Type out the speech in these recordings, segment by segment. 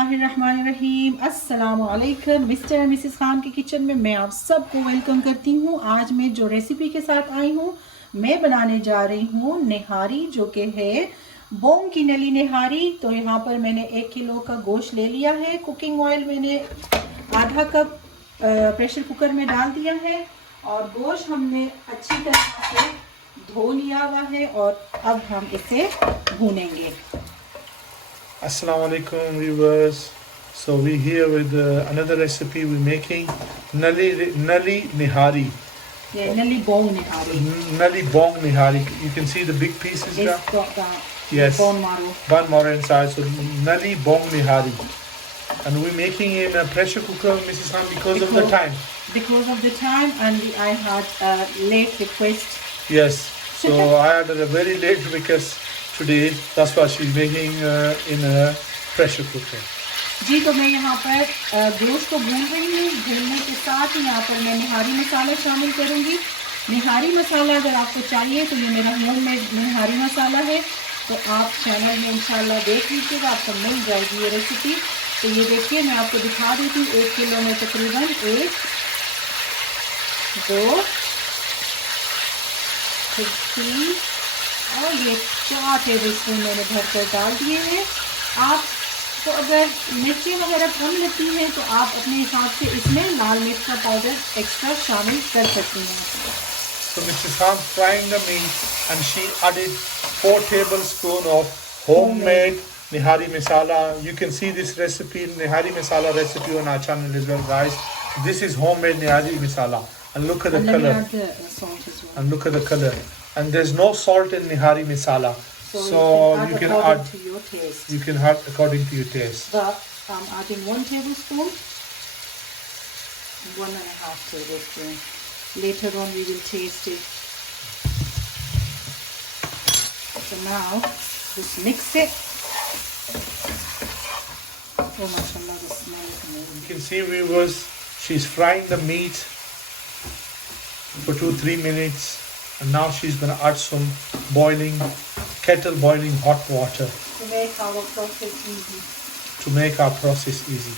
बिस्मिल्लाहिर्रहमानिर्रहीम अस्सलाम वालेकुम। मिस्टर एंड मिसेस खान के किचन में मैं आप सबको वेलकम करती हूँ। आज मैं जो रेसिपी के साथ आई हूँ, मैं बनाने जा रही हूँ निहारी, जो कि है बोंग की नली निहारी। तो यहाँ पर मैंने 1 किलो का गोश्त ले लिया है। कुकिंग ऑयल मैंने आधा कप प्रेशर कुकर में डाल दिया है और गोश्त हमने अच्छी तरह से धो लिया हुआ है और अब हम इसे भूनेंगे। Assalamu alaikum viewers. So we're here with another recipe. We're making Nalli Nihari. Yeah, Nalli Bong Nihari. Nalli Bong Nihari. You can see the big pieces It's now. got Yes. bone marrow. Bun marrow inside. So Nalli Bong Nihari. And we're making it in a pressure cooker, Mrs. Han, because of the time. Because of the time, and I had a late request. Yes. So I had a very late request today. That's why she's making in a pressure cooker. जी, तो मैं यहाँ पर गोश्त को भून रही हूँ। भूनने के साथ ही यहाँ पर मैं निहारी मसाला शामिल करूँगी। निहारी मसाला अगर आपको चाहिए तो ये मेरा होममेड निहारी मसाला है, तो आप चैनल में इंशाल्लाह देख लीजिएगा, आपको मिल जाएगी ये रेसिपी। तो ये देखिए, मैं आपको दिखा देती हूँ। 1 किलो में तकरीबन 1, 2, 3 और ये 4 टेबल स्पून मैंने भरकर डाल दिए हैं। आप तो अगर मिर्ची वगैरह कम लगती हैं तो आप अपने हिसाब से इसमें लाल मिर्च का पाउडर एक्स्ट्रा शामिल कर सकती हैं। So Mrs. Khan frying the meat and she added 4 tablespoons of homemade Nihari masala. You can see this recipe, Nihari masala recipe on our channel as well, guys. This is homemade Nihari masala. And look at the color. Let me add the salt as well. And look at the color. And there's no salt in Nihari masala. So you can add to your taste. You can add according to your taste. But I'm adding 1 tablespoon, 1.5 tablespoon. Later on we will taste it. So now just mix it. Oh mashallah, the smell is amazing. You can see viewers, she's frying the meat for 2-3 minutes, and now she's going to add some kettle boiling hot water To make our process easy. to make our process easy.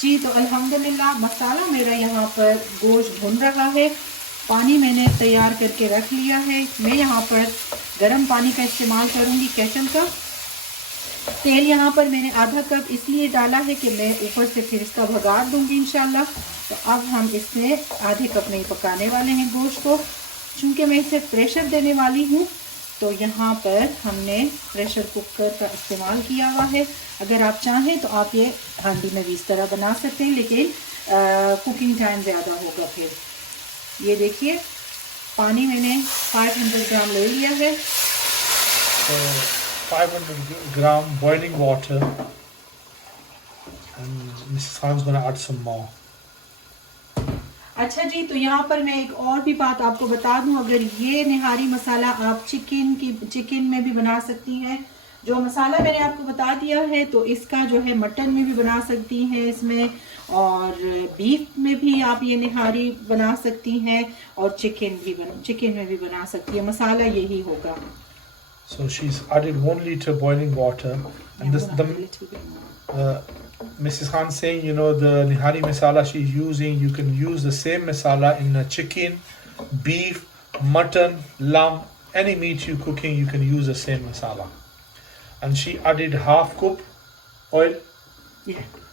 जी, तो अल्हम्दुलिल्लाह मसाला मेरा यहाँ पर गोश्त भुन रहा है। पानी मैंने तैयार करके रख लिया है। मैं यहाँ पर गर्म पानी का इस्तेमाल करूँगी, केटल का। तेल यहाँ पर मैंने आधा कप इसलिए डाला है कि मैं ऊपर से फिर इसका भगार दूँगी इंशाल्लाह। तो अब हम इसमें आधे कप में ही पकाने वाले हैं गोश्त को। चूँकि मैं इसे प्रेशर देने वाली हूँ, तो यहाँ पर हमने प्रेशर कुकर का इस्तेमाल किया हुआ है। अगर आप चाहें तो आप ये हांडी में भी इस तरह बना सकते हैं, लेकिन कुकिंग टाइम ज़्यादा होगा फिर। ये देखिए, पानी मैंने 500 ग्राम ले लिया है। So 500 gram boiling water, and Mrs. Khan's going to add some more. अच्छा जी, तो यहाँ पर मैं एक और भी बात आपको बता दूं। अगर ये निहारी मसाला आप चिकन में भी बना सकती हैं। जो मसाला मैंने आपको बता दिया है, तो इसका जो है मटन में भी बना सकती हैं इसमें, और बीफ में भी आप ये निहारी बना सकती हैं, और चिकन में भी बना सकती है। मसाला यही होगा। So she's added 1 liter boiling water, and Mrs. Khan saying, you know, the Nihari masala she's using, you can use the same masala in a chicken, beef, mutton, lamb, any meat you're cooking, you can use the same masala. And she added half cup oil,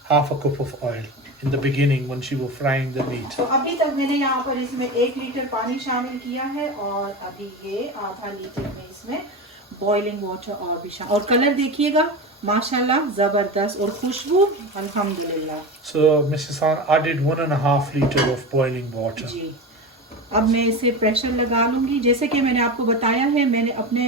half a cup of oil in the beginning when she was frying the meat. तो अभी तक मैंने यहाँ पर इसमें 1 litre पानी शामिल किया है, और अभी ये आधा लीटर में इसमें बॉइलिंग वाटर और भी शामिल। और कलर देखिएगा माशाल्लाह ज़बरदस्त, और खुशबू अल्हम्दुलिल्लाह। So Mrs. Khan added 1.5 liter of boiling water. जी, अब मैं इसे प्रेशर लगा लूँगी। जैसे कि मैंने आपको बताया है, मैंने अपने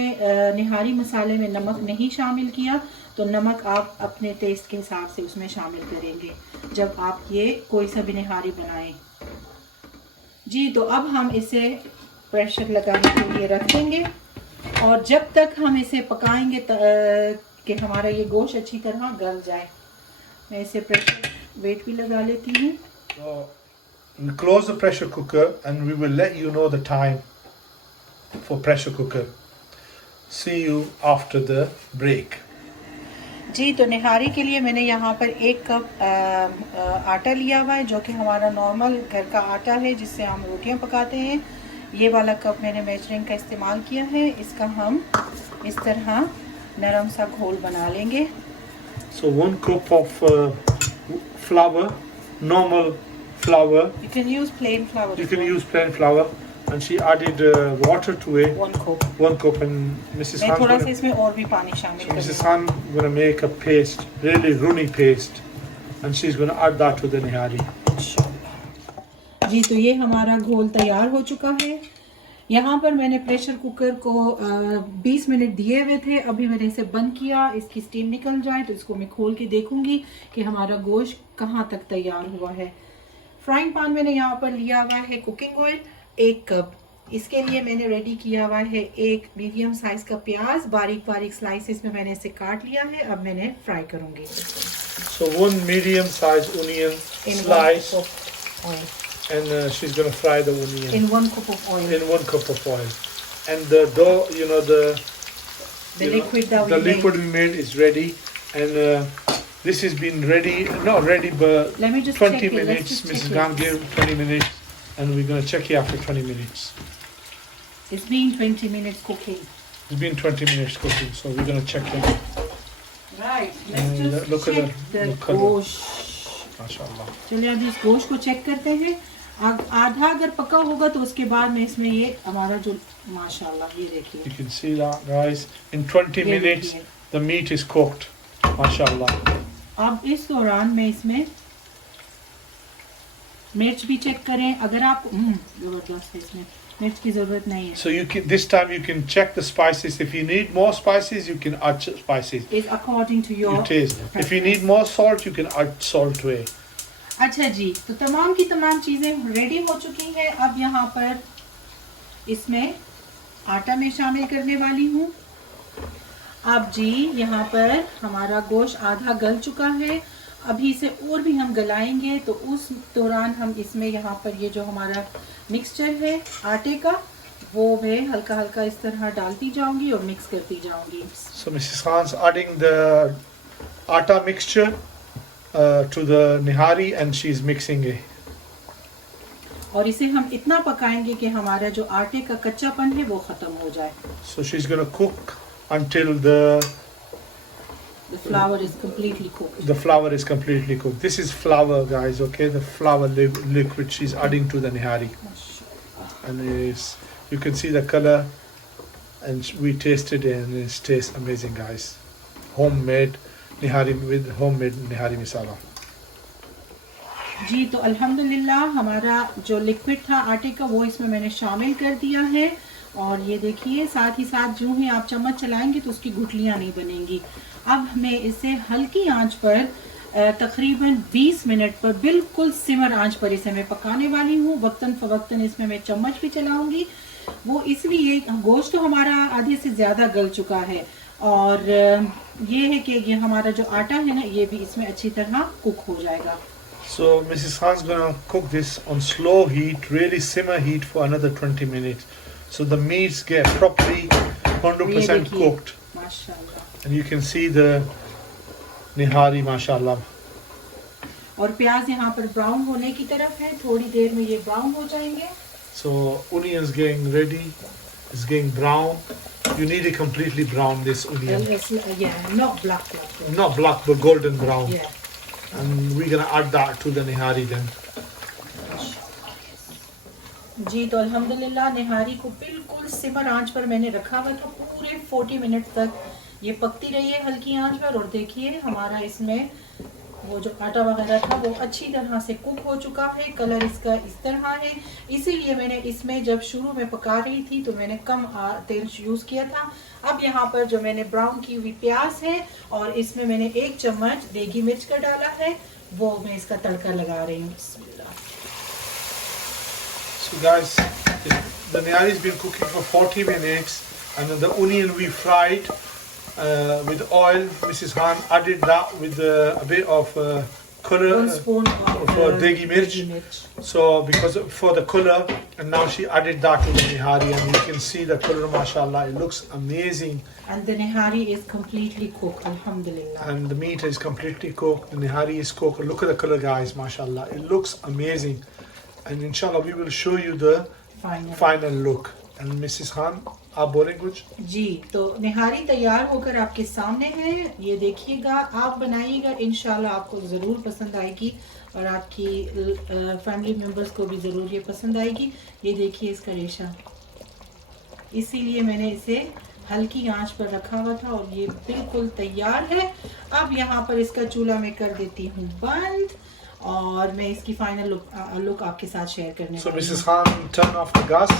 निहारी मसाले में नमक नहीं शामिल किया, तो नमक आप अपने टेस्ट के हिसाब से उसमें शामिल करेंगे जब आप ये कोई सा भी निहारी बनाएं। जी, तो अब हम इसे प्रेशर लगाने के लिए रख देंगे, और जब तक हम इसे पकाएंगे कि हमारा ये गोश्त अच्छी तरह गल जाए। मैं इसे प्रेशर वेट भी लगा लेती हूँ। So we close the pressure cooker and we will let you know the time for pressure cooker. See you after the break. जी, तो निहारी के लिए मैंने यहाँ पर 1 कप आटा लिया हुआ है, जो कि हमारा नॉर्मल घर का आटा है जिससे हम रोटियाँ पकाते हैं। ये वाला कप मैंने मेजरिंग का इस्तेमाल किया है। इसका हम इस तरह नरम सा घोल बना लेंगे। So 1 cup of flour, normal flour. You can use plain flour. You can use plain flour, and she added water to it. 1 cup. 1 cup, and Mrs. मैं Khan's थोड़ा सा gonna, इसमें और भी पानी शामिल so Mrs. करूँगी। Khan gonna make a paste, really runny paste, and she's gonna add that to the nihari. जी, तो ये हमारा घोल तैयार हो चुका है। यहाँ पर मैंने प्रेशर कुकर को 20 मिनट दिए हुए थे। अभी मैंने इसे बंद किया, इसकी स्टीम निकल जाए तो इसको मैं खोल के देखूंगी कि हमारा गोश्त कहाँ तक तैयार हुआ है। फ्राइंग पैन मैंने यहाँ पर लिया हुआ है कुकिंग ऑयल 1 कप। इसके लिए मैंने रेडी किया हुआ है 1 मीडियम साइज का प्याज, बारीक बारीक स्लाइसेस में मैंने इसे काट लिया है। अब मैंने फ्राई करूंगी। So 1 medium size onion slice, and she's gonna fry the onion in 1 cup of oil. in 1 cup of oil. And the dough, you know, the liquid that the we liquid made. we made is ready, and this has been ready, not ready, but Let me just 20 check it. Let's minutes. just check Mrs. it. Khan gave 20 minutes, and we're gonna check it after 20 minutes. It's been 20 minutes cooking. It's been 20 minutes cooking, so we're gonna check it. Right. Let's just look at check the colour. गोश्त। MashaAllah. चलिए अब इस गोश्त को check करते हैं। आधा अगर पका होगा तो उसके बाद में इसमें ये हमारा जो माशाल्लाह ये देखिए। You can see that, guys. In 20 ये minutes, देखिए। the meat is cooked. MashaAllah. अब इस दौरान में इसमें मिर्च भी चेक करें। अगर आप जबरदस्त है, इसमें मिर्च की जरूरत नहीं है। So you can, this time you can check the spices. If you need more spices, you can add spices. It's according to your taste. If you need more salt, you can add salt to it. अच्छा जी, तो तमाम की तमाम चीज़ें ready हो चुकी हैं। अब यहाँ पर इसमें आटा मैं शामिल करने वाली हूँ। अब जी यहाँ पर हमारा गोश्त आधा गल चुका है। अभी इसे और भी हम गलाएंगे, तो उस दौरान हम इसमें यहाँ पर ये जो हमारा मिक्सचर है आटे का, वो मैं हल्का हल्का इस तरह डालती जाऊंगी और मिक्स करती जाऊंगी। So Mrs. Khan's adding the atta mixture to the nihari, and she's mixing it. और इसे हम इतना पकाएंगे कि हमारा जो आटे का कच्चापन है वो खत्म हो जाए। So she's gonna cook until the flour is completely cooked. The flour is completely cooked. This is flour, guys. Okay, the flour liquid she's adding to the nihari, and you can see the color, and we tasted it, and it tastes amazing, guys. Homemade nihari with homemade nihari masala. जी, तो अल्हम्दुलिल्लाह हमारा जो liquid था आटे का वो इसमें मैंने शामिल कर दिया है। और ये देखिए, साथ ही साथ जो ही आप चम्मच चलाएंगे तो उसकी गुठलियाँ नहीं बनेंगी। अब मैं इसे हल्की आंच पर तकरीबन 20 मिनट पर बिल्कुल सिमर आंच पर इसे मैं पकाने वाली हूँ। वक्तन फवक्तन इसमें मैं चम्मच भी चलाऊंगी। वो इसलिए गोश्त तो हमारा आधे से ज़्यादा गल चुका है, और ये है कि ये हमारा जो आटा है ना, ये भी इसमें अच्छी तरह कुक हो जाएगा। So Mrs. Khan's gonna cook this on slow heat, really simmer heat for another 20 minutes. So the meats get properly 100% cooked. माशाल्लाह। And you can see the nihari, mashallah. और प्याज यहाँ पर ब्राउन होने की तरफ है, थोड़ी देर में ये ब्राउन हो जाएंगे। So onions getting ready, it's getting brown. You need it completely brown, this onion. Yeah, not black. Not black, but golden brown. Yeah. And we're gonna add that to the nihari then. जी, तो अल्हम्दुलिल्लाह निहारी को बिल्कुल सिमर आंच पर मैंने रखा हुआ था। पूरे 40 मिनट तक ये पकती रही है हल्की आंच पर। और देखिए हमारा इसमें वो जो आटा वगैरह था वो अच्छी तरह से कुक हो चुका है। कलर इसका इस तरह है, इसीलिए मैंने इसमें जब शुरू में पका रही थी तो मैंने कम तेल यूज़ किया था। अब यहाँ पर जो मैंने ब्राउन की हुई प्याज है और इसमें मैंने 1 चम्मच देगी मिर्च का डाला है, वो मैं इसका तड़का लगा रही हूँ। So guys, the nihari has been cooking for 40 minutes, and the onion we fried with oil. Mrs. Khan added that with a bit of color 1 spoon of for degi mirch. mirch. So because for the color, and now she added that to the nihari, and you can see the color, mashallah, it looks amazing. And the nihari is completely cooked, alhamdulillah. And the meat is completely cooked, the nihari is cooked. Look at the color, guys, mashallah, it looks amazing. And inshallah we will show you the final look. And Mrs. Khan, आप बोलें कुछ? जी, तो निहारी तैयार होकर आपके सामने है, ये देखिएगा, आप बनाइएगा, इंशाल्लाह आपको ज़रूर पसंद आएगी और आपकी फैमिली मेम्बर्स को भी ज़रूर ये पसंद आएगी। ये देखिए इसका रेशा, इसीलिए मैंने इसे हल्की आंच पर रखा हुआ था और ये बिल्कुल तैयार है। अब यहाँ पर इसका चूल्हा मैं कर देती हूँ बंद और मैं इसकी फाइनल लुक आपके साथ शेयर करने वाली हूँ। So Mrs. Khan, turn off the gas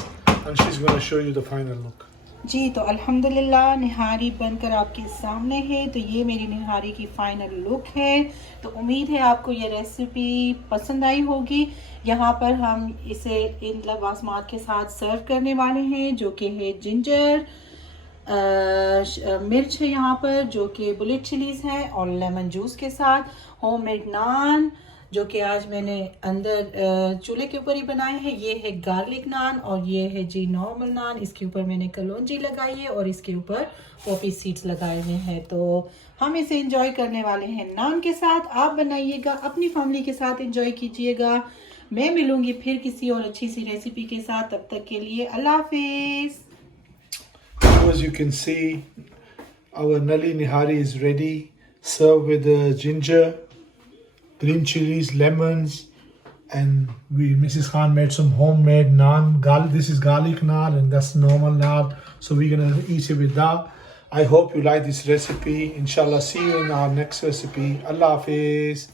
and she's going to show you the final look. जी, तो अल्हम्दुलिल्लाह निहारी बनकर आपके सामने है। तो ये मेरी निहारी की फाइनल लुक है। तो उम्मीद है आपको ये रेसिपी पसंद आई होगी। यहाँ पर हम इसे इन लवाजमात के साथ सर्व करने वाले हैं, जो कि है जिंजर, मिर्च है यहाँ पर जो कि बुलेट चिलीज़ है, और लेमन जूस के साथ होममेड नान जो कि आज मैंने अंदर चूल्हे के ऊपर ही बनाए हैं। ये है गार्लिक नान और ये है जी नॉर्मल नान। इसके ऊपर मैंने कलौंजी लगाई है और इसके ऊपर पॉपी सीड्स लगाए हुए हैं। तो हम इसे एंजॉय करने वाले हैं नान के साथ। आप बनाइएगा, अपनी फैमिली के साथ एंजॉय कीजिएगा। मैं मिलूंगी फिर किसी और अच्छी सी रेसिपी के साथ। तब तक के लिए अल्लाह हाफिज़। As you can see, our Nalli Nihari is ready. Served with ginger, green chilies, lemons, and Mrs. Khan made some homemade naan. This is garlic naan and that's normal naan. So we're gonna eat it with that. I hope you like this recipe. Inshallah, see you in our next recipe. Allah Hafiz.